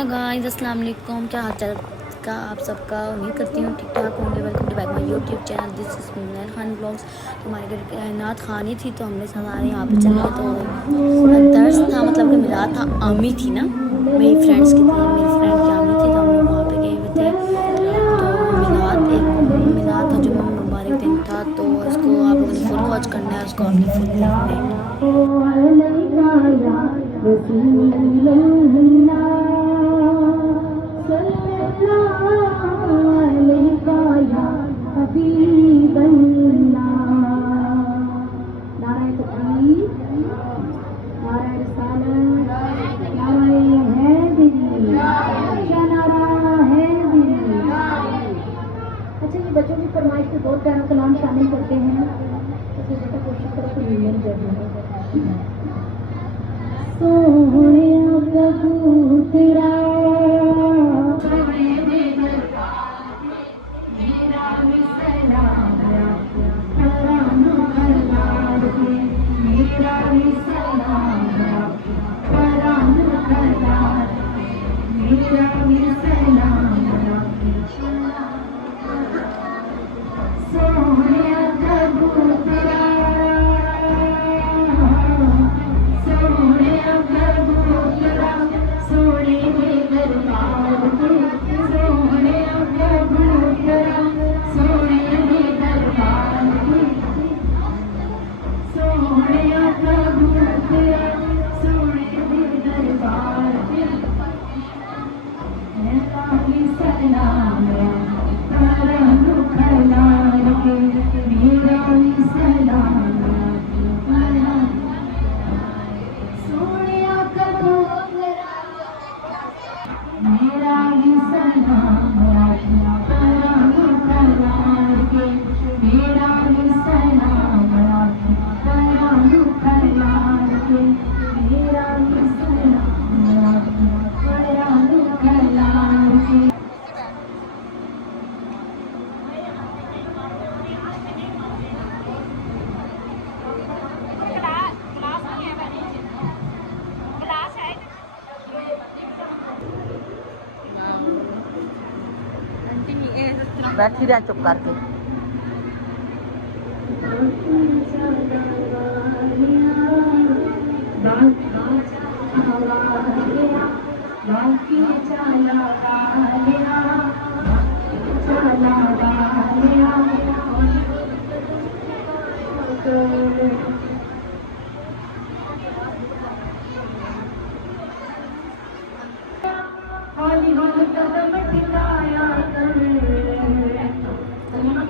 Hello guys, अस्सलाम वालेकुम। क्या हाल चाल का आप सबका? उम्मीद करती हूँ ठीक ठाक होंगे। Welcome to back my YouTube channel. This is Mumtaz Khan blogs. हमारे घर की नात खानी थी तो हमने सारे यहाँ पे चल गए। तो दर्स था, मतलब कि मिलाद था। आमी थी ना, मेरी फ्रेंड्स की थी, मेरी फ्रेंड की आमी थी, तो हम लोग वहाँ पे गए हुए थे। तो मिलाद था, जुम्मा मुबारक दिन था। तो इसको आप लोगों ने फुल वॉच करना है, उसको आपने फुल देखना है। अच्छा, ये बच्चों की फरमाइश पे बहुत प्यारा कलाम शामिल करते हैं, तो फिर बेटा कोशिश करो तो यूनियन जरूर। सोने प्रभु तेरा बैठी रह चुप करके।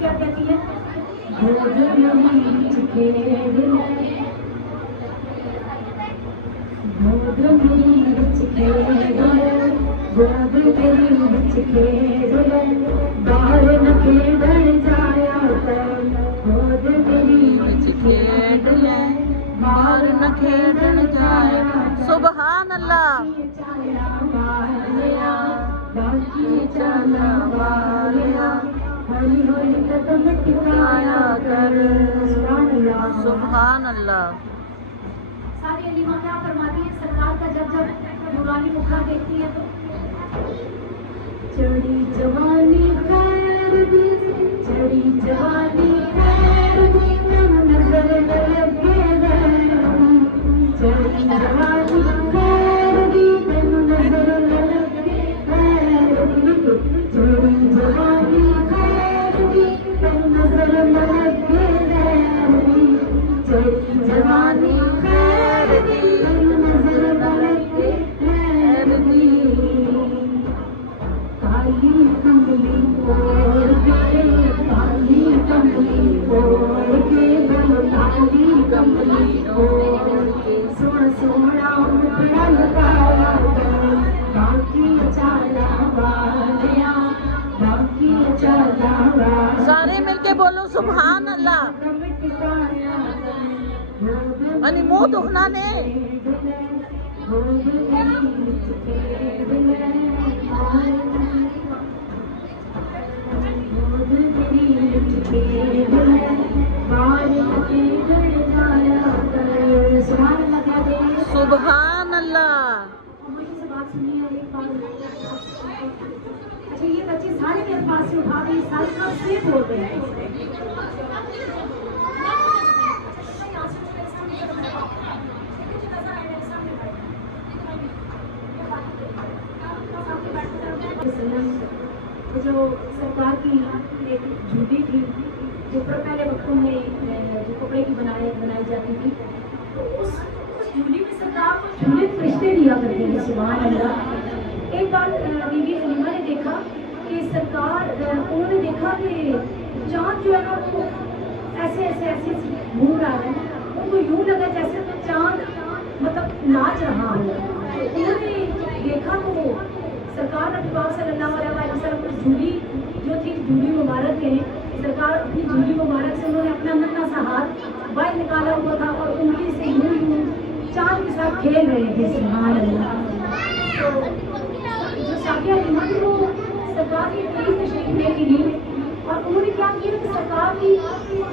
क्या कहती है? सुबहान अल्लाह। सुबहान अल्लाह। सारी अलीमा क्या फरमाती है सरकार का, जब नूरानी मुखड़ा देखती है तो चढ़ी जवानी खैर दी, चढ़ी जवानी खैर दी, नजर न लगे चढ़ी जवानी खैर दी, नजर न लगे चढ़ी जवानी खैर दी, नजर न लगे चढ़ी जवानी खैर दी, नजर न लगे काली कमली ओढ़ के, काली कमली ओढ़ के, काली कमली ओढ़ के, सोना मुखड़ा लगाया बाकी चाला वालिया, बाकी चाला वालिया। सारे मिलके बोलो सुबहान अल्लाह। अली मुंह दुखना ने। सुबहान अल्लाह। बात सुनिए एक बार। सारे के पास से उठा के सारे का से बोल रहे हैं। जो सरकार की एक झूठी थी जो पहले वक्तों में जो कपड़े की बनाई जाती थी, तो उस झूली में सरकार को झूले फरिश्ते दिया करते थे। सुभान अल्लाह। एक बार बीबी हलीमा ने देखा कि सरकार, उन्होंने देखा कि चाँद जो है ना वो ऐसे ऐसे ऐसे घूम रहा है, उनको यूँ लगा जैसे तो चाँद मतलब नाच रहा हो। उन्होंने देखा तो सरकार नबी पाक सल्लल्लाहु अलैहि वसल्लम की झूली जो थी, झूली मुबारक है, सरकार अपनी झूली मुबारक से उन्होंने अपना नन्हा सा हाथ बाहर निकाला हुआ था और उंगली से यूं चाँद के साथ खेल रहे थे। सुभान अल्लाह। तो जो साकिया हलीमा थी वो सरकार की करीब तशरीफ ले गई और उन्होंने क्या किया कि सरकार की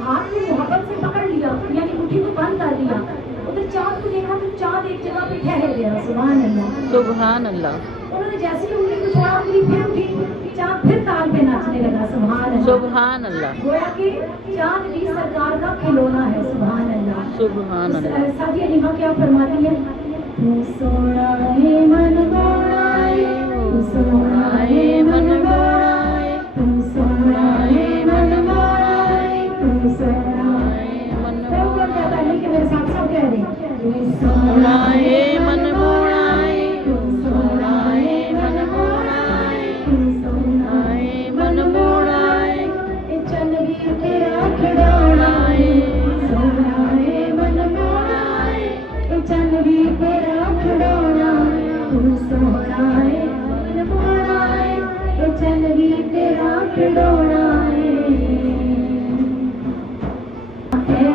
हाथ में मोहब्बत से पकड़ लिया, यानी मुट्ठी को बंद कर दिया। उधर चाँद को देखा तो चाँद एक जगह पे ठहर गया। सुभान अल्लाह। सुभान अल्लाह। उन्होंने जैसे ही उंगली को छोड़ा, उंगली फिर उठी, चाँद फिर ताल पे नाचने लगा। सुभान अल्लाह। सुभान अल्लाह। गोया कि चाँद भी सरकार का खिलौना है। सुभान अल्लाह। सुभान अल्लाह। साथी हलीमा क्या फरमाती है? तू सोना है मन मोड़ा है, तू सोना है मन मोड़ा है, तू सोना है मन मोड़ा है, तू सोना है मन मोड़ा है। कि मेरे साथ सब कह रहे हैं, तू सोना है मन मोड़ा है, तू सोना है मन मोड़ा है, तू सोना है मन मोड़ा है। ए चल भी तेरा खिलौना है, सोना है मन मोड़ा है, ए चल भी तेरा खिलौना है, तू सोना है मन मोड़ा है, ए चल भी तेरा खिलौना है।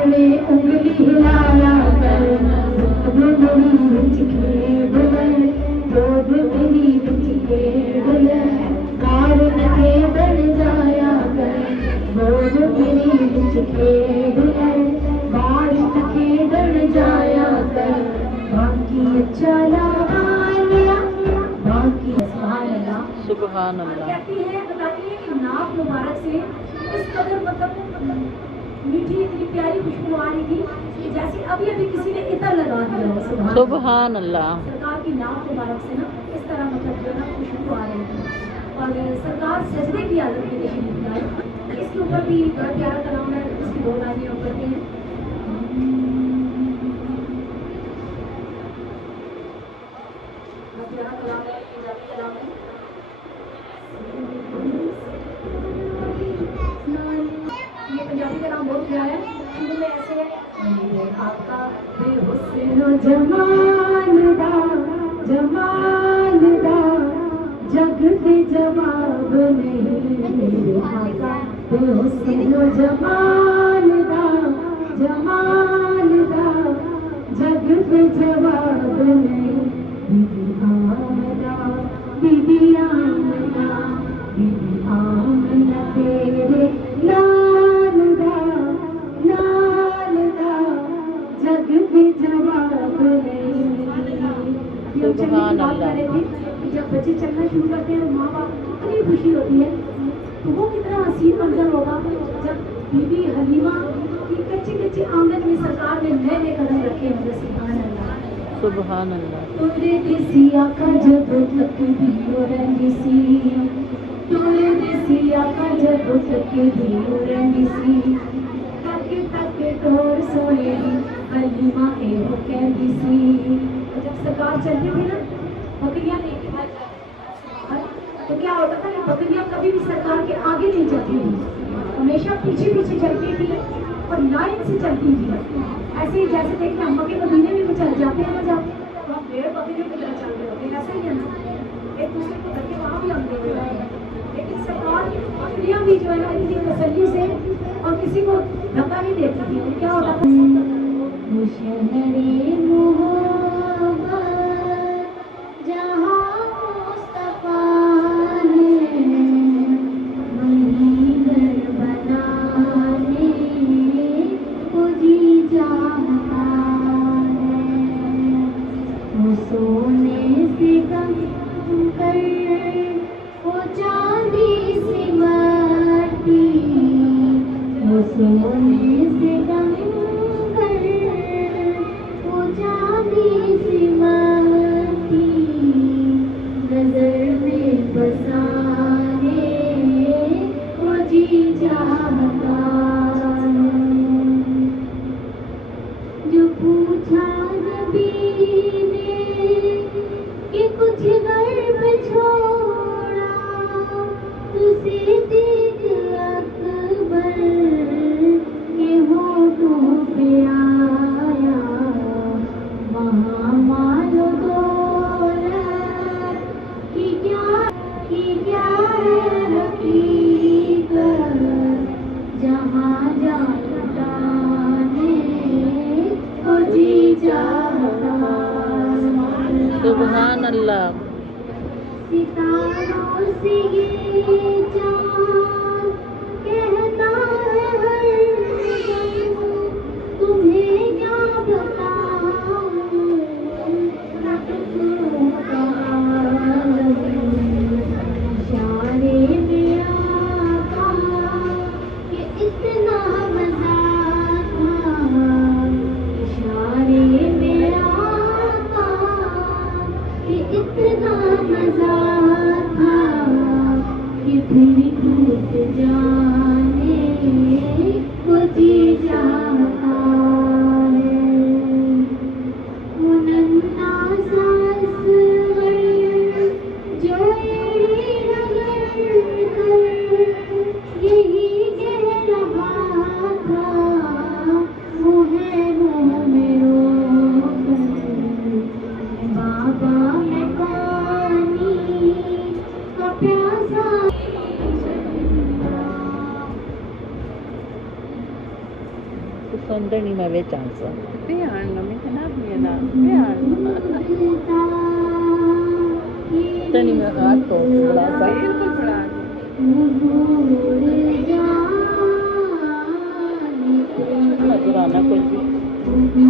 वे उंगली हिलाया कर, मेरी बिच खेड़ है, दूध मेरी बिच खेड़ है, कार नखे बन जाया कर, दूध मेरी बिच खेड़ है, बाल नखे बन जाया कर, बाकी अच्छा लगाया बाकी। सुभान अल्लाह। सुभान अल्लाह। कहती है, बताती है कि नाक मुबारक से इस कदर मतलब मीठी इतनी प्यारी खुशबू आ रही थी कि जैसे अभी अभी किसी ने इतर लगा दिया हो। सुभान अल्लाह। सरकार की नाक मुबारक से ना इस तरह मतलब जो है ना खुशबू आ रही थी और सरकार सजदे की हालत में तशरीफ लाई। इसके ऊपर भी बड़ा प्यारा कलाम है, उसकी दो लाइनें पढ़ते हैं। प्यारा कलाम है, पंजाबी कलाम है। ये पंजाबी का नाम बहुत प्यारा है। शुरू में ऐसे है, ये आपका बेहुस्न जमानदा जमानदा जग दे जवाब नहीं, मेरे आका बेहुस्न जमानदा जमानदा जग दे जवाब नहीं। बीबी आमना बीबी आमना बीबी आमना तेरे लालदा लालदा जग में जवाब नहीं। सुभान अल्लाह। जब बच्चे चलना शुरू करते हैं माँ बाप को इतनी खुशी होती है, तो वो कितना हसीन मंजर होगा जब बीबी हलीमा की कच्चे कच्चे आंगन में सरकार ने नए नए कदम रखे होंगे। सुभान अल्लाह। सुभान अल्लाह। तोरे देसी आका जब तक दियो रंगी सी, तोरे देसी आका जब तक दियो रंगी सी, तक तक तोर सोने हलीमा एहो कहती सी। जब सरकार चलती थी ना बकरियां लेके तो क्या होता था कि बकरियां कभी भी सरकार के आगे नहीं चलती थी, हमेशा पीछे पीछे चलती थी और लाइन से चलती थी। ऐसे ही जैसे देखिए हम के मदीने में भी चल जाते हैं ना, जब तो हम भेड़ बकरियों की तरह चल रहे होते हैं, ऐसा ही है ना, एक दूसरे को धक्के वहाँ भी हम दे रहे हैं। लेकिन सरकार की बकरियां भी जो है ना इतनी तसल्ली से और किसी को धक्का नहीं देती थी। तो क्या होता था, सोने से कम कर वो चांदी से सोने से रंग कर वो चांदी सी माटी नजर में बसाने वो जी चाहता है। जो पूछा नबी ने कि कुछ गर्भ छोड़ा तुझे देख अकबर के होठों पे आया वहाँ मालो दौलत की क्या है हकीकत जहाँ जा लुटाने को जी चाहता सुबहान अल्लाह। सितारों से ये चाँद कहता है हर दम तुम्हें क्या बताऊं इशारे में आका कि इतना मजा था इशारे में आका कि इतना मजा था कि फिर टूट जाने को जी चाहता है। वो नन्हा सा असगर जो एड़ी रगड़ कर यही कह रहा था वो है मुँह में रोकर बाबा मैं पानी का प्यासा सुंदर नहीं मैं वे चांस Piano, mi kanapnya तनी मैं हाथ तो बड़ा सा नजराना कुछ भी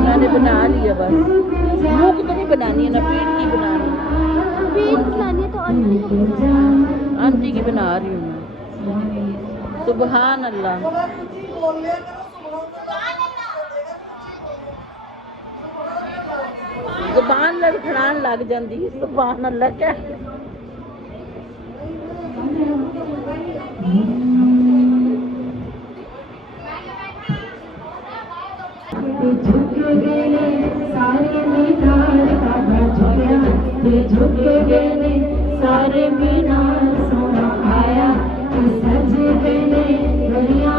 मैंने बना लिया बस मुँह को तो नहीं बनानी है ना पेट की बनानी है आंटी की बना रही हूँ मैं सुबहान अल्लाह जुबान लड़खड़ान लग जाती सुबहान अल्लाह क्या झुक गए सारे मीनार काबा झुकया झुक गए सारे मीनार सोना आया सज गए गलियां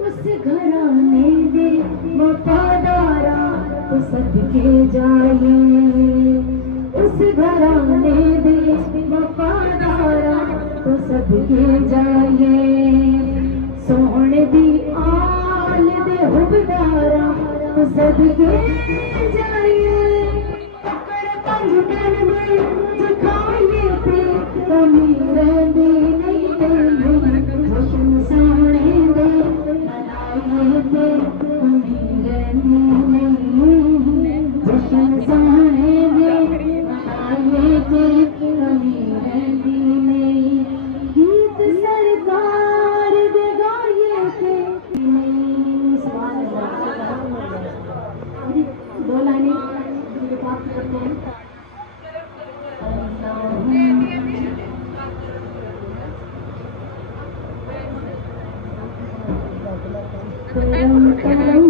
उस घराने दे वफादारा तो सदके जाए, उस घराने दे वफादारा तो सदके जाए, सोने दी आल दे हुबदारा तो सदके जाए, पकड़ पंगन में चखाए पे कमी रहती नहीं तेरी, जश्न सोने दे मनाए पे कमी रहती नहीं, जश्न सोने दे मनाए पे कमी रहती नहीं, गीत सरकार दे गाए पे नहीं। सुभान अल्लाह। दो लाइनें बात करते हैं। करम करम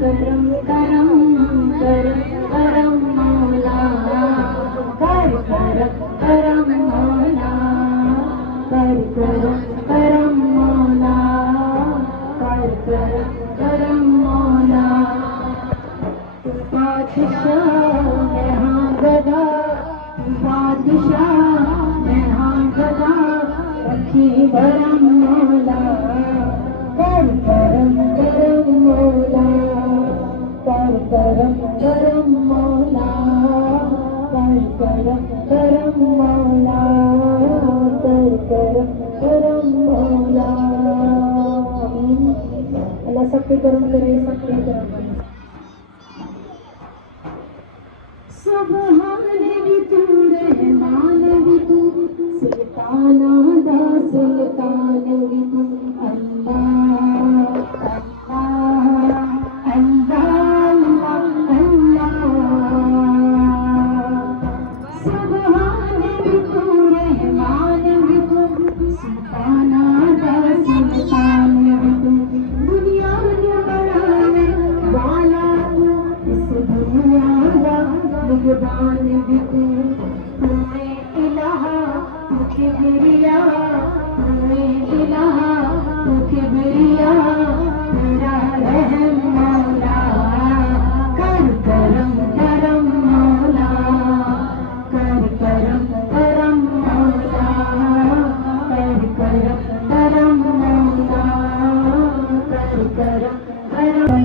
करम करम करम करम मौला, कर करम करम मौला, कर करम करम मौला, कर करम करम मौला, बादशाह मैं हाँ गदा, बादशाह मैं हाँ गदा, रखी बरम मौला, कर करम करम मौला, कर करम करम मौला, कर करम करम मौला, कर करम करम मौला। अल्लाह सबके करम करे, सबके करम करे। सुभान भी तू रहमान भी तू, सुल्ताना दा सुल्तान भी तू, अल्लाह अल्लाह अल्लाह अल्लाह। सुभान भी तू रहमान भी तू, सुल्ताना दा सुल्तान भी तू, दुनिया ने बनाने वाला तू, इस दुनिया दा निगरान भी तू, तूने इलाहा तू किबरिया, तूने इलाहा तू किबरिया, तेरा रहम मौला, कर करम करम मौला, कर करम करम मौला, कर करम करम मौला, कर करम करम।